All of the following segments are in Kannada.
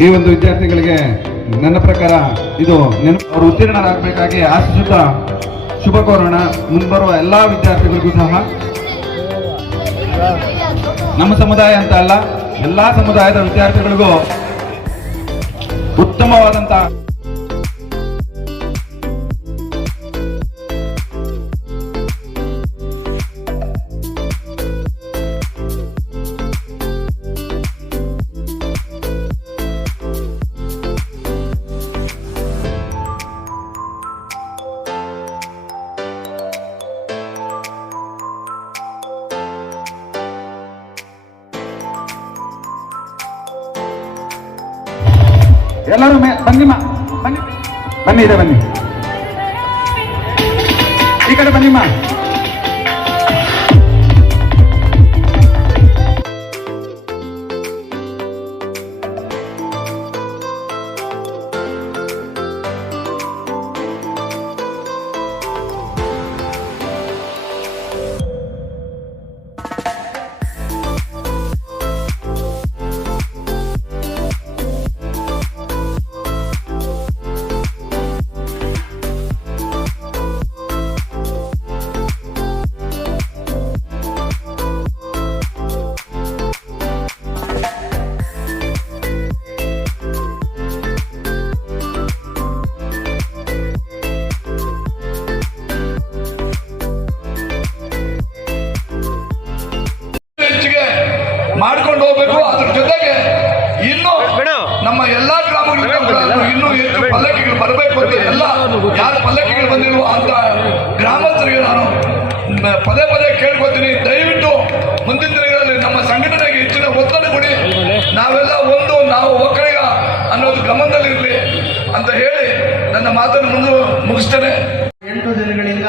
ಈ ಒಂದು ವಿದ್ಯಾರ್ಥಿಗಳಿಗೆ ನನ್ನ ಪ್ರಕಾರ ಇದು ನೆನ ಅವರು ಉತ್ತೀರ್ಣರಾಗಬೇಕಾಗಿ ಆಶಿಸುತ್ತಾ ಶುಭ ಕೋರೋಣ. ಮುಂಬರುವ ಎಲ್ಲ ವಿದ್ಯಾರ್ಥಿಗಳಿಗೂ ಸಹ ನಮ್ಮ ಸಮುದಾಯ ಅಂತ ಅಲ್ಲ, ಎಲ್ಲ ಸಮುದಾಯದ ವಿದ್ಯಾರ್ಥಿಗಳಿಗೂ ಉತ್ತಮವಾದಂತ ಎಲ್ಲರೂ ಮೇ ಬನ್ನಿ ಬನ್ನಿ ಇದೆ ಬನ್ನಿ. ಮುಗಿಸ್ತೇನೆ ಎಂಟು ದಿನಗಳಿಂದ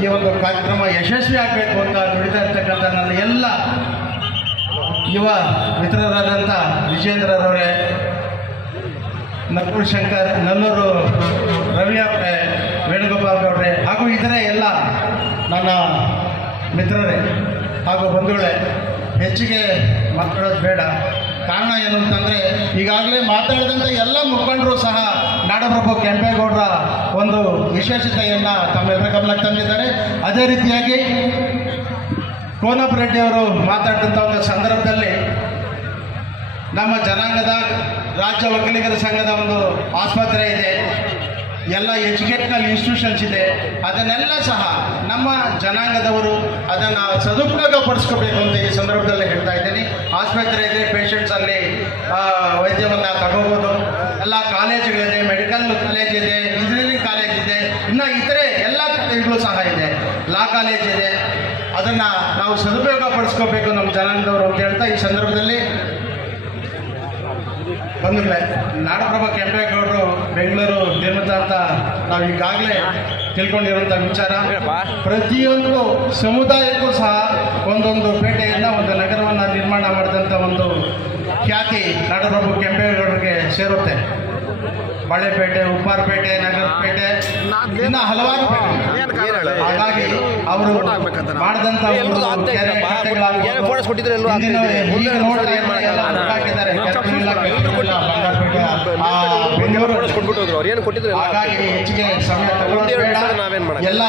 ಈ ಒಂದು ಕಾರ್ಯಕ್ರಮ ಯಶಸ್ವಿ ಆಗಬೇಕು ಅಂತ ನುಡಿತಾ ಇರ್ತಕ್ಕಂಥ ನನ್ನ ಎಲ್ಲ ಯುವ ಮಿತ್ರರಾದಂಥ ವಿಜೇಂದ್ರರವರೇ, ನಕುಲ್ ಶಂಕರ್, ನಲ್ಲೂರು ರವಿ ಅವರೇ, ವೇಣುಗೋಪಾಲ್ ಅವರೇ ಹಾಗೂ ಇತರೆ ಎಲ್ಲ ನನ್ನ ಮಿತ್ರರೇ ಹಾಗೂ ಬಂಧುಗಳೇ, ಹೆಚ್ಚಿಗೆ ಮಾತಾಡೋದು ಬೇಡ. ಕಾರಣ ಏನು ಅಂತಂದರೆ ಈಗಾಗಲೇ ಮಾತಾಡಿದಂಥ ಎಲ್ಲ ಮುಖಂಡರು ಸಹ ನಾಡಪ್ರಭು ಕೆಂಪೇಗೌಡರ ಒಂದು ವಿಶೇಷತೆಯನ್ನು ತಮ್ಮೆಲ್ಲರ ಗಮನಕ್ಕೆ ತಂದಿದ್ದಾರೆ. ಅದೇ ರೀತಿಯಾಗಿ ಕೋನಪ್ಪ ರೆಡ್ಡಿ ಅವರು ಮಾತಾಡಿದಂಥ ಒಂದು ಸಂದರ್ಭದಲ್ಲಿ ನಮ್ಮ ಜನಾಂಗದ ರಾಜ್ಯ ಒಕ್ಕಲಿಗರ ಸಂಘದ ಒಂದು ಆಸ್ಪತ್ರೆ ಇದೆ, ಎಲ್ಲ ಎಜುಕೇಷನಲ್ ಇನ್ಸ್ಟಿಟ್ಯೂಷನ್ಸ್ ಇದೆ, ಅದನ್ನೆಲ್ಲ ಸಹ ನಮ್ಮ ಜನಾಂಗದವರು ಅದನ್ನು ಸದುಪಯೋಗ ಪಡಿಸ್ಕೋಬೇಕು ಅಂತ ಈ ಸಂದರ್ಭದಲ್ಲಿ ಹೇಳ್ತಾ ಇದ್ದೀನಿ. ಆಸ್ಪತ್ರೆ ಇದೆ ಪೇಷಂಟ್ಸ್ ಅಲ್ಲಿ ಆ, ವೈದ್ಯವನ್ನು ತಗೋಬೋದು ಎಲ್ಲ ಕಾಲೇಜುಗಳಿದೆ ಮೆಡಿಕಲ್ ಕಾಲೇಜ್ ಇದೆ ಇಂಜಿನಿಯರಿಂಗ್ ಕಾಲೇಜ್ ಇದೆ ಇನ್ನು ಇತರೆ ಎಲ್ಲ ಕಾಲೇಜುಗಳು ಸಹ ಇದೆ ಲಾ ಕಾಲೇಜ್ ಇದೆ ಅದನ್ನು ನಾವು ಸದುಪಯೋಗ ಪಡಿಸ್ಕೋಬೇಕು ನಮ್ಮ ಜನಾಂಗದವರು ಅಂತ ಹೇಳ್ತಾ ಈ ಸಂದರ್ಭದಲ್ಲಿ ಬಂಧುಗಳೇ ನಾಡಪ್ರಭ ಕೆಂಪೇಗೌಡರು ಬೆಂಗಳೂರು ನಿರ್ಮಿತ ಅಂತ ನಾವು ಈಗಾಗಲೇ ತಿಳ್ಕೊಂಡಿರುವಂಥ ವಿಚಾರ. ಪ್ರತಿಯೊಂದು ಸಮುದಾಯಕ್ಕೂ ಸಹ ಒಂದೊಂದು ಪೇಟೆಯಿಂದ ಒಂದು ನಗರವನ್ನು ನಿರ್ಮಾಣ ಮಾಡಿದಂಥ ಒಂದು ಖ್ಯಾತಿ ನಾಡಪ್ರಭು ಕೆಂಪೇಗೌಡರಿಗೆ ಸೇರುತ್ತೆ. ಬಾಳೆಪೇಟೆ ಉಪ್ಪಾರಪೇಟೆ ನಗರಪೇಟೆ ಇನ್ನ ಹಲವಾರು ಹಾಗಾಗಿ ಅವರು ಮಾಡಿದಂತ ಹಾಗಾಗಿ ಹೆಚ್ಚಿಗೆ ಸಮಯ. ಎಲ್ಲ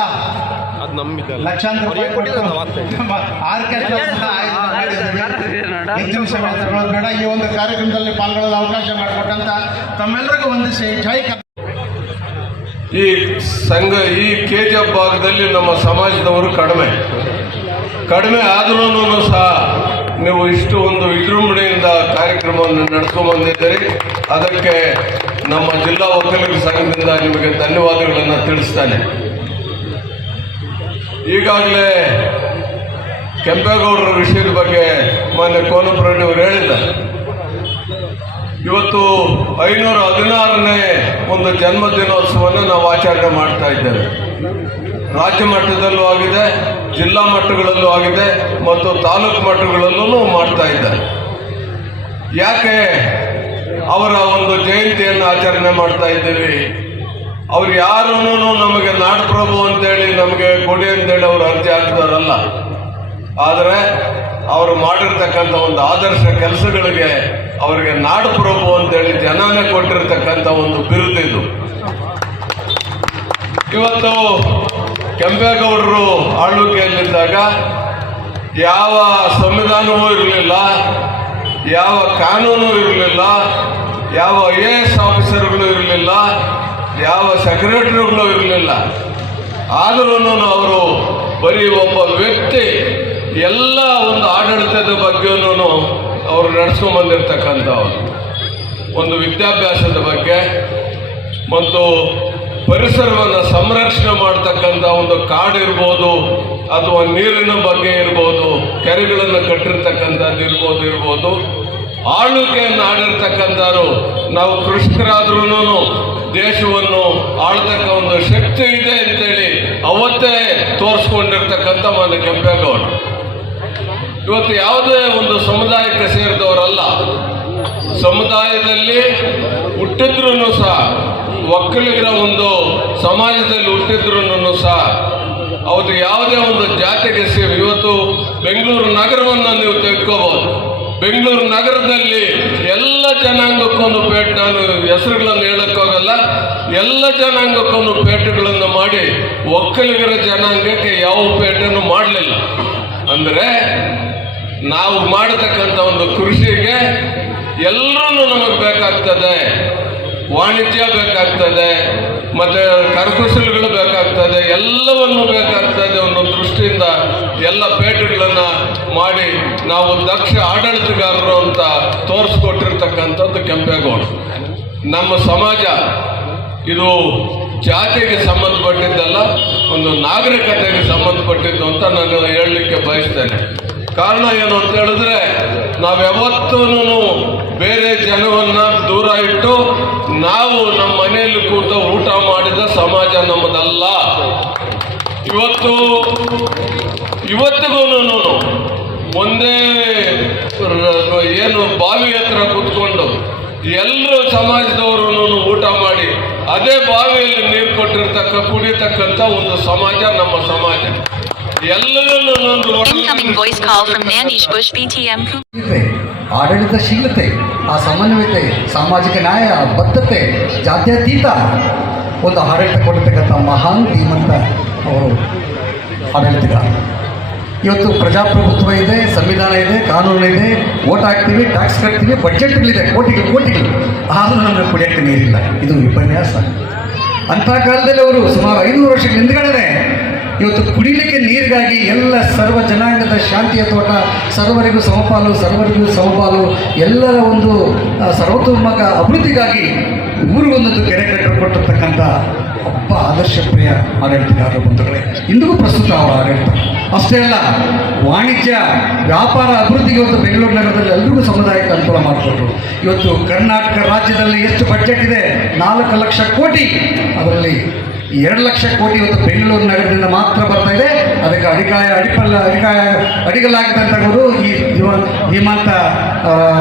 ಲಕ್ಷಾಂತರ ಆರ್ಕೆಸ್ಟ್ರಾ. ಹೆಚ್ಚಿನ ಸಮಯ ಬೇಡ ಈ ಒಂದು ಕಾರ್ಯಕ್ರಮದಲ್ಲಿ ಪಾಲ್ಗೊಳ್ಳಲು ಅವಕಾಶ ಮಾಡಿಕೊಟ್ಟಂತ ತಮ್ಮೆಲ್ಲರಿಗೂ ವಂದಿಸಿ ಜೈ ಈ ಸಂಘ ಈ ಕೆ ಜಿ ಎಫ್ ಭಾಗದಲ್ಲಿ ನಮ್ಮ ಸಮಾಜದವರು ಕಡಿಮೆ. ಕಡಿಮೆ ಆದ್ರೂ ಸಹ ನೀವು ಇಷ್ಟು ಒಂದು ವಿಜೃಂಭಣೆಯಿಂದ ಕಾರ್ಯಕ್ರಮವನ್ನು ನಡೆಸ್ಕೊಂಡು ಬಂದಿದ್ದೀರಿ. ಅದಕ್ಕೆ ನಮ್ಮ ಜಿಲ್ಲಾ ಒಕ್ಕಲಿಗ ಸಂಘದಿಂದ ನಿಮಗೆ ಧನ್ಯವಾದಗಳನ್ನು ತಿಳಿಸ್ತಾನೆ. ಈಗಾಗಲೇ ಕೆಂಪೇಗೌಡರ ವಿಷಯದ ಬಗ್ಗೆ ಮಾನ್ಯ ಅವರು ಹೇಳಿಲ್ಲ ಇವತ್ತು ಐನೂರ ಹದಿನಾರನೇ ಒಂದು ಜನ್ಮ ದಿನೋತ್ಸವವನ್ನು ನಾವು ಆಚರಣೆ ಮಾಡ್ತಾ ಇದ್ದೇವೆ. ರಾಜ್ಯ ಮಟ್ಟದಲ್ಲೂ ಆಗಿದೆ, ಜಿಲ್ಲಾ ಮಟ್ಟಗಳಲ್ಲೂ ಆಗಿದೆ, ಮತ್ತು ತಾಲೂಕು ಮಟ್ಟಗಳಲ್ಲೂ ಮಾಡ್ತಾ ಇದ್ದಾರೆ. ಯಾಕೆ ಅವರ ಒಂದು ಜಯಂತಿಯನ್ನು ಆಚರಣೆ ಮಾಡ್ತಾ ಇದ್ದೀವಿ ಅವ್ರು ಯಾರೂ ನಮಗೆ ನಾಡಪ್ರಭು ಅಂತೇಳಿ ನಮಗೆ ಕೊಡಿ ಅಂತೇಳಿ ಅವರು ಅರ್ಜಿ ಹಾಕಿದವರಲ್ಲ. ಆದರೆ ಅವರು ಮಾಡಿರ್ತಕ್ಕಂಥ ಒಂದು ಆದರ್ಶ ಕೆಲಸಗಳಿಗೆ ಅವರಿಗೆ ನಾಡು ಪ್ರಭು ಅಂತೇಳಿ ಜನನೇ ಕೊಟ್ಟಿರ್ತಕ್ಕಂಥ ಒಂದು ಬಿರುದು ಇದು. ಇವತ್ತು ಕೆಂಪೇಗೌಡರು ಆಳ್ವಿಕೆಯಲ್ಲಿದ್ದಾಗ ಯಾವ ಸಂವಿಧಾನವೂ ಇರಲಿಲ್ಲ, ಯಾವ ಕಾನೂನು ಇರಲಿಲ್ಲ, ಯಾವ ಐ ಎ ಎಸ್ ಆಫೀಸರ್ಗಳು ಇರಲಿಲ್ಲ, ಯಾವ ಸೆಕ್ರೆಟರಿಗಳು ಇರಲಿಲ್ಲ. ಆದರೂ ಅವರು ಬರೀ ಒಬ್ಬ ವ್ಯಕ್ತಿ ಎಲ್ಲ ಒಂದು ಆಡಳಿತದ ಬಗ್ಗೆನೂ ಅವರು ನಡೆಸ್ಕೊಂಡು ಬಂದಿರತಕ್ಕಂಥವ್ರು ಒಂದು ವಿದ್ಯಾಭ್ಯಾಸದ ಬಗ್ಗೆ ಮತ್ತು ಪರಿಸರವನ್ನು ಸಂರಕ್ಷಣೆ ಮಾಡ್ತಕ್ಕಂಥ ಒಂದು ಕಾಡಿರ್ಬೋದು ಅಥವಾ ನೀರಿನ ಬಗ್ಗೆ ಇರ್ಬೋದು, ಕೆರೆಗಳನ್ನು ಕಟ್ಟಿರ್ತಕ್ಕಂಥದ್ದು ಇರ್ಬೋದು ಇರ್ಬೋದು. ಆಳ್ವಿಕೆಯನ್ನು ಆಡಿರ್ತಕ್ಕಂಥವ್ರು, ನಾವು ಕೃಷಿಕರಾದ್ರೂ ದೇಶವನ್ನು ಆಳ್ತಕ್ಕ ಒಂದು ಶಕ್ತಿ ಇದೆ ಅಂತೇಳಿ ಅವತ್ತೇ ತೋರಿಸ್ಕೊಂಡಿರ್ತಕ್ಕಂಥ ಮನೆ ಕೆಂಪೇಗೌಡ. ಇವತ್ತು ಯಾವುದೇ ಒಂದು ಸಮುದಾಯಕ್ಕೆ ಸೇರಿದವರಲ್ಲ, ಸಮುದಾಯದಲ್ಲಿ ಹುಟ್ಟಿದ್ರೂ ಸಹ, ಒಕ್ಕಲಿಗರ ಒಂದು ಸಮಾಜದಲ್ಲಿ ಹುಟ್ಟಿದ್ರೂ ಸಹ ಅವತ್ತು ಯಾವುದೇ ಒಂದು ಜಾತಿಗೆ ಸೇರಿ, ಇವತ್ತು ಬೆಂಗಳೂರು ನಗರವನ್ನು ನೀವು ತೆಗೆದುಕೋಬಹುದು. ಬೆಂಗಳೂರು ನಗರದಲ್ಲಿ ಎಲ್ಲ ಜನಾಂಗಕ್ಕೊಂದು ಪೇಟ್, ನಾನು ಹೆಸರುಗಳನ್ನು ಹೇಳಕ್ಕೋಗಲ್ಲ ಎಲ್ಲ ಜನಾಂಗಕ್ಕೊಂದು ಪೇಟೆಗಳನ್ನು ಮಾಡಿ, ಒಕ್ಕಲಿಗರ ಜನಾಂಗಕ್ಕೆ ಯಾವ ಪೇಟೆಯನ್ನು ಮಾಡಲಿಲ್ಲ. ಅಂದರೆ ನಾವು ಮಾಡತಕ್ಕಂಥ ಒಂದು ಕೃಷಿಗೆ ಎಲ್ಲರೂ ನಮಗೆ ಬೇಕಾಗ್ತದೆ. ವಾಣಿಜ್ಯ ಬೇಕಾಗ್ತದೆ, ಮತ್ತೆ ಕರಕುಶಲಗಳು ಬೇಕಾಗ್ತದೆ, ಎಲ್ಲವನ್ನು ಬೇಕಾಗ್ತದೆ ಒಂದು ದೃಷ್ಟಿಯಿಂದ ಎಲ್ಲ ಪೇಟೆಗಳನ್ನ ಮಾಡಿ ನಾವು ದಕ್ಷ ಆಡಳಿತಗಾರರು ಅಂತ ತೋರಿಸ್ಕೊಟ್ಟಿರ್ತಕ್ಕಂಥದ್ದು ಕೆಂಪೇಗೌಡ. ನಮ್ಮ ಸಮಾಜ ಇದು ಜಾತಿಗೆ ಸಂಬಂಧಪಟ್ಟಿದ್ದಲ್ಲ, ಒಂದು ನಾಗರಿಕತೆಗೆ ಸಂಬಂಧಪಟ್ಟಿದ್ದು ಅಂತ ನಾನು ಹೇಳಲಿಕ್ಕೆ ಬಯಸ್ತೇನೆ. ಕಾರಣ ಏನು ಅಂತ ಹೇಳಿದ್ರೆ ನಾವ್ಯಾವತ್ತೂ ಬೇರೆ ಜನವನ್ನ ದೂರ ಇಟ್ಟು ನಾವು ನಮ್ಮ ಮನೆಯಲ್ಲಿ ಕೂತ ಊಟ ಮಾಡಿದ ಸಮಾಜ ನಮ್ಮದಲ್ಲ. ಇವತ್ತು ಇವತ್ತಿಗೂ ಒಂದೇ ಏನು ಬಾವಿ ಹತ್ರ ಕೂತ್ಕೊಂಡು ಎಲ್ಲರೂ ಸಮಾಜದವರು ಊಟ ಮಾಡಿ, ಅದೇ ಬಾವಿಯಲ್ಲಿ ನೀರು ಕೊಟ್ಟಿರ್ತಕ್ಕ, ಕುಡಿತಕ್ಕಂಥ ಒಂದು ಸಮಾಜ ನಮ್ಮ ಸಮಾಜ. Incoming voice call from Nandish Bush BTM. ಆಡಳಿತಶೀಲತೆ ಆ ಸಮನ್ವಯತೆ ಸಾಮಾಜಿಕ ನ್ಯಾಯ ಬದ್ಧತೆ ಜಾತ್ಯತೀತ. ಒಂದು ಆಡಳಿತ ಕೊಡತಕ್ಕಂಥ ಮಹಾನ್ ಧೀಮಂತ ಅವರು ಆಡಳಿತಗಾರ. ಇವತ್ತು ಪ್ರಜಾಪ್ರಭುತ್ವ ಇದೆ ಸಂವಿಧಾನ ಇದೆ ಕಾನೂನು ಇದೆ ಓಟ್ ಹಾಕ್ತೀವಿ ಟ್ಯಾಕ್ಸ್ ಕಟ್ತೀವಿ ಬಡ್ಜೆಟ್ಗಳಿದೆ ಕೋಟಿಗಳು ಕೋಟಿಗಳು. ಆದರೂ ನಮಗೆ ಕುಡಿಯೋಕ್ಕೆ ನೀರಿಲ್ಲ. ಇದು ವಿಪನ್ಯಾಸ. ಅಂಥ ಕಾಲದಲ್ಲಿ ಅವರು ಸುಮಾರು ಐನೂರು ವರ್ಷಗಳ ಹಿಂದ್ಗಡೆ ಇವತ್ತು ಕುಡಿಲಿಕ್ಕೆ ನೀರಿಗಾಗಿ ಎಲ್ಲ ಸರ್ವ ಜನಾಂಗದ ಶಾಂತಿಯ ತೋಟ, ಸರ್ವರಿಗೂ ಸಮಪಾಲು ಸರ್ವರಿಗೂ ಸಮಪಾಲು ಎಲ್ಲರ ಒಂದು ಸರ್ವತೋಮಕ ಅಭಿವೃದ್ಧಿಗಾಗಿ ಊರಿಗೊಂದೊಂದು ಕೆರೆ ಕಟ್ಟಿಕೊಟ್ಟಿರ್ತಕ್ಕಂಥ ಒಬ್ಬ ಆದರ್ಶಪ್ರಿಯ ಆಡಳಿತಗಾರರು ಬಂಧುಗಳೇ, ಇಂದಿಗೂ ಪ್ರಸ್ತುತ ಅವರ ಆಡಳಿತ. ಅಷ್ಟೇ ಅಲ್ಲ, ವಾಣಿಜ್ಯ, ವ್ಯಾಪಾರ ಅಭಿವೃದ್ಧಿಗೆ ಇವತ್ತು ಬೆಂಗಳೂರು ನಗರದಲ್ಲಿ ಎಲ್ರಿಗೂ ಸಮುದಾಯಕ್ಕೆ ಅನುಕೂಲ ಮಾಡಿಕೊಟ್ರು. ಇವತ್ತು ಕರ್ನಾಟಕ ರಾಜ್ಯದಲ್ಲಿ ಎಷ್ಟು ಬಜೆಟ್ ಇದೆ? ನಾಲ್ಕು ಲಕ್ಷ ಕೋಟಿ. ಅದರಲ್ಲಿ ಎರಡು ಲಕ್ಷ ಕೋಟಿ ಇವತ್ತು ಬೆಂಗಳೂರು ನಗರದಿಂದ ಮಾತ್ರ ಬರ್ತಾ ಇದೆ. ಅದಕ್ಕೆ ಅಡಿಕಾಯ ಅಡಿಪಲ್ಲ ಅಡಿಕಾಯ ಅಡಿಗಲಾಗದಂತವರು ಈ ಧೀಮ- ಧೀಮಂತ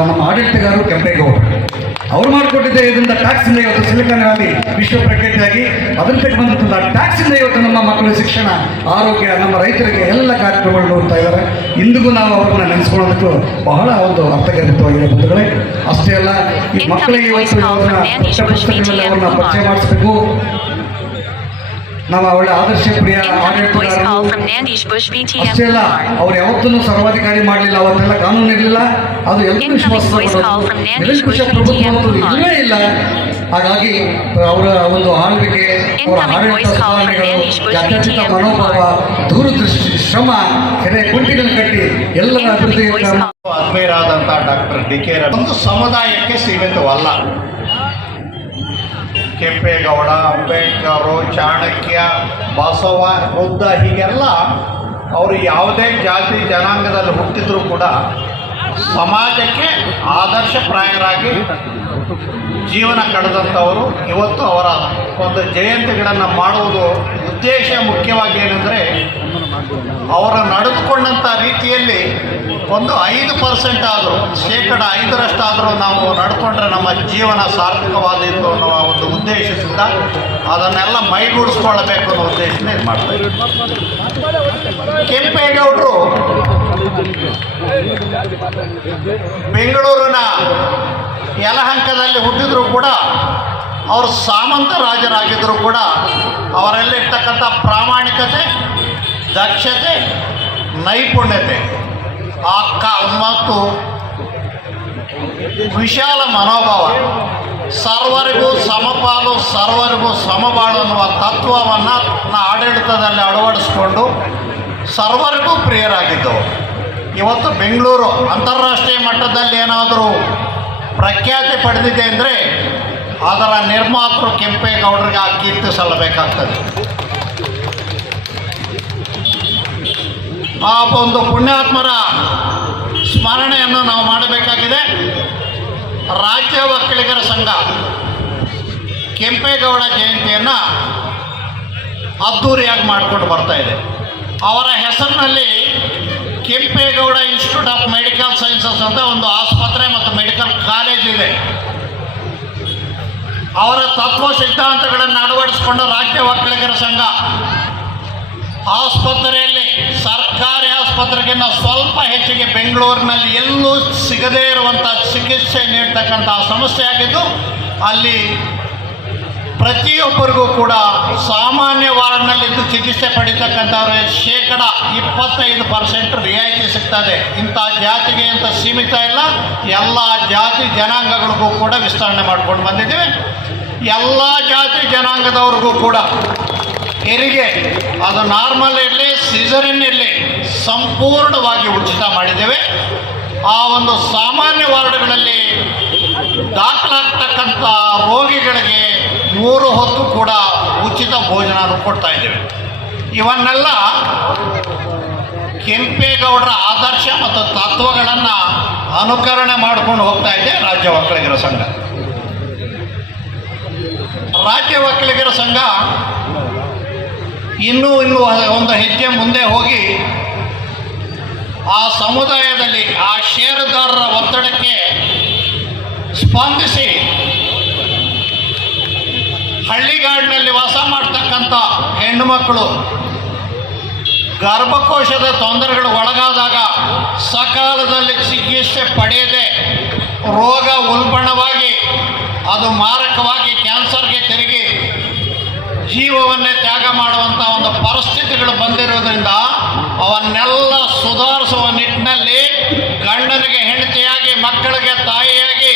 ನಮ್ಮ ಆಡಳಿತಗಾರರು ಕೆಂಪೇಗೌಡರು ಅವ್ರು ಮಾಡಿಕೊಟ್ಟಿದ್ದೆ ಇದರಿಂದ ಟ್ಯಾಕ್ಸಿಂದ ಇವತ್ತು ಸಿಲಿಕಾನ್ ವ್ಯಾಲಿ ವಿಶ್ವ ಪ್ರಖ್ಯಾತಿಯಾಗಿ ಅದನ್ನು ಬಂದಂಥ ಟ್ಯಾಕ್ಸಿಂದ ಇವತ್ತು ನಮ್ಮ ಮಕ್ಕಳ ಶಿಕ್ಷಣ ಆರೋಗ್ಯ ನಮ್ಮ ರೈತರಿಗೆ ಎಲ್ಲ ಕಾರ್ಯಕ್ರಮಗಳು ನೋಡ್ತಾ ಇದ್ದಾರೆ. ಇಂದಿಗೂ ನಾವು ಅವ್ರನ್ನ ನೆನೆಸ್ಕೊಳ್ಳೋದಕ್ಕೂ ಬಹಳ ಒಂದು ಅರ್ಥಗರ್ಭಿತವಾಗಿದೆ ಬಂಧುಗಳೇ. ಅಷ್ಟೇ ಅಲ್ಲ ಈ ಮಕ್ಕಳಿಗೆ ಇವತ್ತು ಅವ್ರನ್ನ ಪರಿಚಯ ಮಾಡಿಸ್ಬೇಕು. ನಾವು ಒಳ್ಳೆ ಆದರ್ಶ ಪ್ರಿಯ. ಅಷ್ಟೇ ಅಲ್ಲ ಅವ್ರು ಯಾವತ್ತೂ ಸರ್ವಾಧಿಕಾರಿ ಮಾಡಲಿಲ್ಲ ಅವತ್ತೆಲ್ಲ ಕಾನೂನು ಇರಲಿಲ್ಲ. ಅದು ಎಲ್ಲರೂ ವಿಶ್ವಾಸ ಇಲ್ಲವೇ ಇಲ್ಲ. ಹಾಗಾಗಿ ಅವರ ಒಂದು ಆಳ್ವಿಕೆ ಅವರ ಆಡಳಿತ ಜಾತ್ಯತೀತ ಮನೋಭಾವ ದೂರದೃಷ್ಟಿ ಶ್ರಮ ಕೆರೆ ಕುಂಟಿಗಳು ಕಟ್ಟಿ ಎಲ್ಲರ Incoming ಅಭಿವೃದ್ಧಿ voice ಡಾಕ್ಟರ್ ಡಿ ಕೆ ಒಂದು ಸಮುದಾಯಕ್ಕೆ ಸೀಮಿತವಲ್ಲ. ಕೆಂಪೇಗೌಡ, ಅಂಬೇಡ್ಕರು, ಚಾಣಕ್ಯ, ಬಸವ ಬುದ್ಧ ಹೀಗೆಲ್ಲ ಅವರು ಯಾವುದೇ ಜಾತಿ ಜನಾಂಗದಲ್ಲಿ ಹುಟ್ಟಿದ್ರು ಕೂಡ ಸಮಾಜಕ್ಕೆ ಆದರ್ಶಪ್ರಾಯರಾಗಿ ಜೀವನ ಕಳೆದಂಥವರು ಇವತ್ತು ಅವರ ಒಂದು ಜಯಂತಿಗಳನ್ನು ಮಾಡುವುದು ಉದ್ದೇಶ ಮುಖ್ಯವಾಗಿ ಏನಂದರೆ ಅವರು ನಡೆದುಕೊಂಡಂಥ ರೀತಿಯಲ್ಲಿ ಒಂದು ಐದು ಪರ್ಸೆಂಟ್ ಆದರೂ, ಶೇಕಡ ಐದರಷ್ಟಾದರೂ ನಾವು ನಡ್ಕೊಂಡ್ರೆ ನಮ್ಮ ಜೀವನ ಸಾರ್ಥಕವಾದೀತು ಅನ್ನೋ ಒಂದು ಉದ್ದೇಶದಿಂದ ಅದನ್ನೆಲ್ಲ ಮೈಗೂಡಿಸ್ಕೊಳ್ಬೇಕು ಅನ್ನೋ ಉದ್ದೇಶದಿಂದ ಇದು ಮಾಡ್ತಾ ಇದ್ದೀವಿ. ಕೆಂಪೇಗೌಡರು ಬೆಂಗಳೂರಿನ ಯಲಹಂಕದಲ್ಲಿ ಹುಟ್ಟಿದ್ರೂ ಕೂಡ, ಅವರು ಸಾಮಂತ ರಾಜರಾಗಿದ್ದರೂ ಕೂಡ ಅವರಲ್ಲಿರ್ತಕ್ಕಂಥ ಪ್ರಾಮಾಣಿಕತೆ ದಕ್ಷತೆ, ನೈಪುಣ್ಯತೆ ಆ ಕ ಮತ್ತು ವಿಶಾಲ ಮನೋಭಾವ. ಸರ್ವರಿಗೂ ಸಮಪಾಲು, ಸರ್ವರಿಗೂ ಸಮಬಾಳು ಅನ್ನುವ ತತ್ವವನ್ನು ಆಡಳಿತದಲ್ಲಿ ಅಳವಡಿಸಿಕೊಂಡು ಸರ್ವರಿಗೂ ಪ್ರಿಯರಾಗಿದ್ದವು. ಇವತ್ತು ಬೆಂಗಳೂರು ಅಂತಾರಾಷ್ಟ್ರೀಯ ಮಟ್ಟದಲ್ಲಿ ಏನಾದರೂ ಪ್ರಖ್ಯಾತಿ ಪಡೆದಿದೆ ಅಂದರೆ ಅದರ ನಿರ್ಮಾತೃ ಕೆಂಪೇಗೌಡರಿಗೆ ಆ ಕೀರ್ತಿ ಸಲ್ಲಬೇಕಾಗ್ತದೆ. ಆ ಒಂದು ಪುಣ್ಯಾತ್ಮರ ಸ್ಮರಣೆಯನ್ನು ನಾವು ಮಾಡಬೇಕಾಗಿದೆ. ರಾಜ್ಯ ಒಕ್ಕಲಿಗರ ಸಂಘ, ಕೆಂಪೇಗೌಡ ಜಯಂತಿಯನ್ನು ಅದ್ದೂರಿಯಾಗಿ ಮಾಡಿಕೊಂಡು ಬರ್ತಾ ಇದೆ. ಅವರ ಹೆಸರಿನಲ್ಲಿ Kempegowda institute of medical sciences ಅಂತ ಒಂದು ಆಸ್ಪತ್ರೆ ಮತ್ತು ಮೆಡಿಕಲ್ ಕಾಲೇಜ್ ಇದೆ. ಅವರ ತತ್ವ ಸಿದ್ಧಾಂತಗಳನ್ನು ಅಳವಡಿಸಿಕೊಂಡು ರಾಜ್ಯ ಒಕ್ಕಲಿಗರ ಸಂಘ ಆಸ್ಪತ್ರೆಯಲ್ಲಿ, ಸರ್ಕಾರಿ ಆಸ್ಪತ್ರೆಗಿಂತ ಸ್ವಲ್ಪ ಹೆಚ್ಚಿಗೆ ಬೆಂಗಳೂರಿನಲ್ಲಿ ಎಲ್ಲೂ ಸಿಗದೇ ಇರುವಂಥ ಚಿಕಿತ್ಸೆ ನೀಡ್ತಕ್ಕಂಥ ಸಮಸ್ಯೆ ಆಗಿದ್ದು, ಅಲ್ಲಿ ಪ್ರತಿಯೊಬ್ಬರಿಗೂ ಕೂಡ ಸಾಮಾನ್ಯ ವಾರ್ಡ್ನಲ್ಲಿದ್ದು ಚಿಕಿತ್ಸೆ ಪಡಿತಕ್ಕಂಥವ್ರಿಗೆ ಶೇಕಡ ಇಪ್ಪತ್ತೈದು ಪರ್ಸೆಂಟ್ ರಿಯಾಯಿತಿ ಸಿಗ್ತದೆ. ಇಂಥ ಜಾತಿಗೆ ಅಂತ ಸೀಮಿತ ಇಲ್ಲ. ಎಲ್ಲ ಜಾತಿ ಜನಾಂಗಗಳಿಗೂ ಕೂಡ ವಿಸ್ತರಣೆ ಮಾಡ್ಕೊಂಡು ಬಂದಿದ್ದೀವಿ. ಎಲ್ಲ ಜಾತಿ ಜನಾಂಗದವ್ರಿಗೂ ಕೂಡ ಹೆರಿಗೆ, ಅದು ನಾರ್ಮಲ್ ಇರಲಿ ಸೀಸರಿನ್ ಇರಲಿ, ಸಂಪೂರ್ಣವಾಗಿ ಉಚಿತ ಮಾಡಿದ್ದೇವೆ. ಆ ಒಂದು ಸಾಮಾನ್ಯ ವಾರ್ಡ್ಗಳಲ್ಲಿ ದಾಖಲಾಗ್ತಕ್ಕಂಥ ರೋಗಿಗಳಿಗೆ ಮೂರು ಹೊತ್ತು ಕೂಡ ಉಚಿತ ಭೋಜನ ಕೊಡ್ತಾ ಇದ್ದೇವೆ. ಇವನ್ನೆಲ್ಲ ಕೆಂಪೇಗೌಡರ ಆದರ್ಶ ಮತ್ತು ತತ್ವಗಳನ್ನು ಅನುಕರಣೆ ಮಾಡಿಕೊಂಡು ಹೋಗ್ತಾ ಇದೆ ರಾಜ್ಯ ಒಕ್ಕಲಿಗರ ಸಂಘ. ರಾಜ್ಯ ಒಕ್ಕಲಿಗರ ಸಂಘ ಇನ್ನೂ ಇನ್ನೂ ಒಂದು ಹೆಜ್ಜೆ ಮುಂದೆ ಹೋಗಿ ಆ ಸಮುದಾಯದಲ್ಲಿ, ಆ ಷೇರುದಾರರ ಒತ್ತಡಕ್ಕೆ ಸ್ಪಂದಿಸಿ ಹಳ್ಳಿಗಾಡಿನಲ್ಲಿ ವಾಸ ಮಾಡ್ತಕ್ಕಂಥ ಹೆಣ್ಣು ಮಕ್ಕಳು ಗರ್ಭಕೋಶದ ತೊಂದರೆಗಳು ಒಳಗಾದಾಗ ಸಕಾಲದಲ್ಲಿ ಚಿಕಿತ್ಸೆ ಪಡೆಯದೆ ರೋಗ ಉಲ್ಬಣವಾಗಿ, ಅದು ಮಾರಕವಾಗಿ ಕ್ಯಾನ್ಸರ್ಗೆ ತಿರುಗಿ ಜೀವವನ್ನೇ ತ್ಯಾಗ ಮಾಡುವಂಥ ಒಂದು ಪರಿಸ್ಥಿತಿಗಳು ಬಂದಿರೋದ್ರಿಂದ ಅವನ್ನೆಲ್ಲ ಸುಧಾರಿಸುವ ನಿಟ್ಟಿನಲ್ಲಿ ಗಂಡನಿಗೆ, ಹೆಂಡತಿಯಾಗಿ, ಮಕ್ಕಳಿಗೆ, ತಾಯಿಯಾಗಿ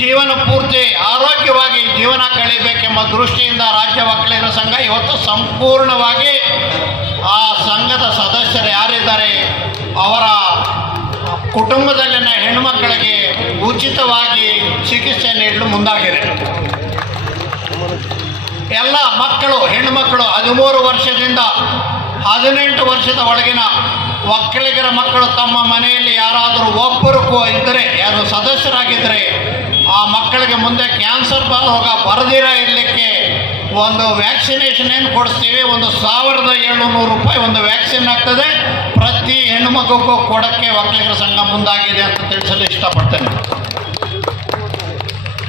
ಜೀವನ ಪೂರ್ತಿ ಆರೋಗ್ಯವಾಗಿ ಜೀವನ ಕಳಿಬೇಕೆಂಬ ದೃಷ್ಟಿಯಿಂದ ರಾಜ್ಯ ಒಕ್ಕಲಿಗರ ಸಂಘ ಇವತ್ತು ಸಂಪೂರ್ಣವಾಗಿ ಆ ಸಂಘದ ಸದಸ್ಯರು ಯಾರಿದ್ದಾರೆ, ಅವರ ಕುಟುಂಬದಲ್ಲಿನ ಹೆಣ್ಣುಮಕ್ಕಳಿಗೆ ಉಚಿತವಾಗಿ ಚಿಕಿತ್ಸೆ ನೀಡಲು ಮುಂದಾಗಿದೆ. ಎಲ್ಲ ಮಕ್ಕಳು ಹೆಣ್ಣುಮಕ್ಕಳು ಹದಿಮೂರು ವರ್ಷದಿಂದ ಹದಿನೆಂಟು ವರ್ಷದ ಒಳಗಿನ ಒಕ್ಕಲಿಗರ ಮಕ್ಕಳು ತಮ್ಮ ಮನೆಯಲ್ಲಿ ಯಾರಾದರೂ ಒಬ್ಬರು ಇದ್ದರೆ, ಯಾರು ಸದಸ್ಯರಾಗಿದ್ದರೆ, ಆ ಮಕ್ಕಳಿಗೆ ಮುಂದೆ ಕ್ಯಾನ್ಸರ್ ಬಾಲ್ ರೋಗ ಬರದಿರ ಇರಲಿಕ್ಕೆ ಒಂದು ವ್ಯಾಕ್ಸಿನೇಷನ್ ಏನು ಕೊಡಿಸ್ತೀವಿ? ಒಂದು ಸಾವಿರದ ಏಳುನೂರು ರೂಪಾಯಿ ಒಂದು ವ್ಯಾಕ್ಸಿನ್ ಆಗ್ತದೆ. ಪ್ರತಿ ಹೆಣ್ಣು ಮಗುಗೂ ಕೊಡೋಕ್ಕೆ ಒಕ್ಕಲಿಗರ ಸಂಘ ಮುಂದಾಗಿದೆ ಅಂತ ತಿಳಿಸಲು ಇಷ್ಟಪಡ್ತೇನೆ.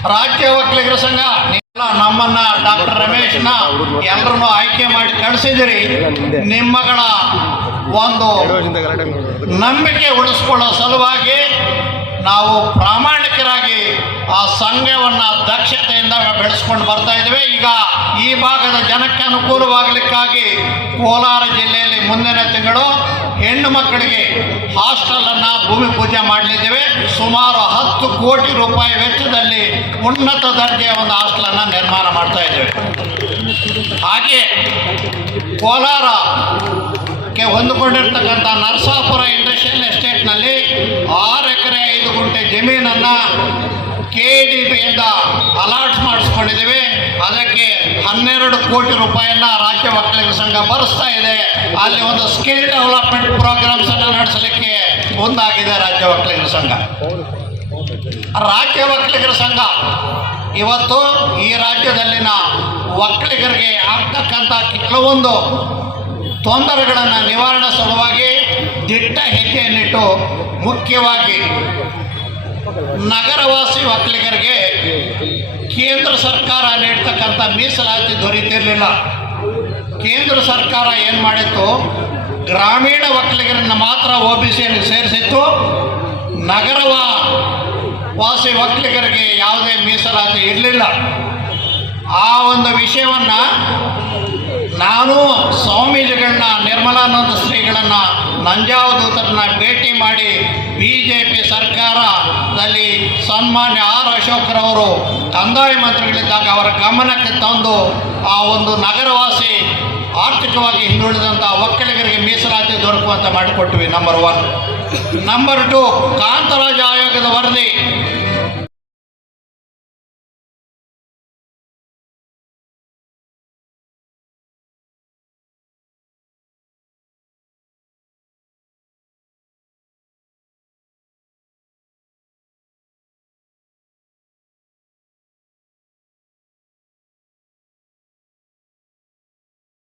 ರಾಜ್ಯ ಒಕ್ಕಲಿಗರ ಸಂಘ ನಮ್ಮನ್ನ ಡಾಕ್ಟರ್ ರಮೇಶ್ನ ಎಲ್ಲರನ್ನು ಆಯ್ಕೆ ಮಾಡಿ ಕಳಿಸಿದಿರಿ ನಿಮ್ಮಗಳ ಒಂದು ನಂಬಿಕೆ ಉಳಿಸ್ಕೊಳ್ಳೋ ಸಲುವಾಗಿ ನಾವು ಪ್ರಾಮಾಣಿಕರಾಗಿ ಆ ಸಂಘವನ್ನು ದಕ್ಷತೆಯಿಂದ ಬೆಳೆಸ್ಕೊಂಡು ಬರ್ತಾ ಇದ್ದೇವೆ. ಈಗ ಈ ಭಾಗದ ಜನಕ್ಕೆ ಅನುಕೂಲವಾಗಲಿಕ್ಕಾಗಿ ಕೋಲಾರ ಜಿಲ್ಲೆಯಲ್ಲಿ ಮುಂದಿನ ತಿಂಗಳು ಹೆಣ್ಣು ಮಕ್ಕಳಿಗೆ ಹಾಸ್ಟೆಲನ್ನು ಭೂಮಿ ಪೂಜೆ ಮಾಡಲಿದ್ದೇವೆ. ಸುಮಾರು ಹತ್ತು ಕೋಟಿ ರೂಪಾಯಿ ವೆಚ್ಚದಲ್ಲಿ ಉನ್ನತ ದರ್ಜೆಯ ಒಂದು ಹಾಸ್ಟೆಲನ್ನು ನಿರ್ಮಾಣ ಮಾಡ್ತಾ ಇದ್ದೇವೆ. ಹಾಗೆ ಕೋಲಾರಕ್ಕೆ ಹೊಂದಿಕೊಂಡಿರ್ತಕ್ಕಂಥ ನರಸಾಪುರ ಇಂಡಸ್ಟ್ರಿಯಲ್ ಎಸ್ಟೇಟ್ನಲ್ಲಿ ಆರು ಎಕರೆ ಐದು ಗುಂಟೆ ಜಮೀನನ್ನು ಕೆ ಡಿ ಬಿಯಿಂದ ಅಲಾಟ್ ಮಾಡಿಸ್ಕೊಂಡಿದ್ದೀವಿ. ಅದಕ್ಕೆ ಹನ್ನೆರಡು ಕೋಟಿ ರೂಪಾಯಿಯನ್ನ ರಾಜ್ಯ ಒಕ್ಕಲಿಗರ ಸಂಘ ಬರೆಸ್ತಾ ಇದೆ. ಅಲ್ಲಿ ಒಂದು ಸ್ಕಿಲ್ ಡೆವಲಪ್ಮೆಂಟ್ ಪ್ರೋಗ್ರಾಮ್ಸ್ ಅನ್ನು ನಡೆಸಲಿಕ್ಕೆ ಮುಂದಾಗಿದೆ ರಾಜ್ಯ ಒಕ್ಕಲಿಗರ ಸಂಘ. ರಾಜ್ಯ ಒಕ್ಕಲಿಗರ ಸಂಘ. ಇವತ್ತು ಈ ರಾಜ್ಯದಲ್ಲಿನ ಒಕ್ಕಲಿಗರಿಗೆ ಆಗ್ತಕ್ಕಂಥ ಕೆಲವೊಂದು ತೊಂದರೆಗಳನ್ನು ನಿವಾರಣೆ ಸಲುವಾಗಿ ದಿಟ್ಟ ಹೆಜ್ಜೆಯನ್ನಿಟ್ಟು ಮುಖ್ಯವಾಗಿ ನಗರವಾಸಿ ಒಕ್ಕಲಿಗರಿಗೆ ಕೇಂದ್ರ ಸರ್ಕಾರ ನೀಡ್ತಕ್ಕಂಥ ಮೀಸಲಾತಿ ದೊರೀತಿರಲಿಲ್ಲ. ಕೇಂದ್ರ ಸರ್ಕಾರ ಏನು ಮಾಡಿತ್ತು? ಗ್ರಾಮೀಣ ಒಕ್ಕಲಿಗರನ್ನು ಮಾತ್ರ ಒ ಬಿ ಸಿಯನ್ನು ಸೇರಿಸಿತ್ತು. ನಗರವ ವಾಸಿ ಒಕ್ಕಲಿಗರಿಗೆ ಯಾವುದೇ ಮೀಸಲಾತಿ ಇರಲಿಲ್ಲ. ಆ ಒಂದು ವಿಷಯವನ್ನು ನಾನು ಸ್ವಾಮೀಜಿಗಳನ್ನ ನಿರ್ಮಲಾನಂದ ಶ್ರೀಗಳನ್ನು ನಂಜಾವಧೂತರನ್ನ ಭೇಟಿ ಮಾಡಿ ಬಿ ಜೆ ಪಿ ಸರ್ಕಾರದಲ್ಲಿ ಸನ್ಮಾನ್ಯ ಆರ್ ಅಶೋಕ್ರವರು ಕಂದಾಯ ಮಂತ್ರಿಗಳಿದ್ದಾಗ ಅವರ ಗಮನಕ್ಕೆ ತಂದು ಆ ಒಂದು ನಗರವಾಸಿ ಆರ್ಥಿಕವಾಗಿ ಹಿಂದುಳಿದಂಥ ಒಕ್ಕಲಿಗರಿಗೆ ಮೀಸಲಾತಿ ದೊರಕುವಂತೆ ಮಾಡಿಕೊಟ್ವಿ number one number two Kantharaj ಆಯೋಗದ ವರದಿ.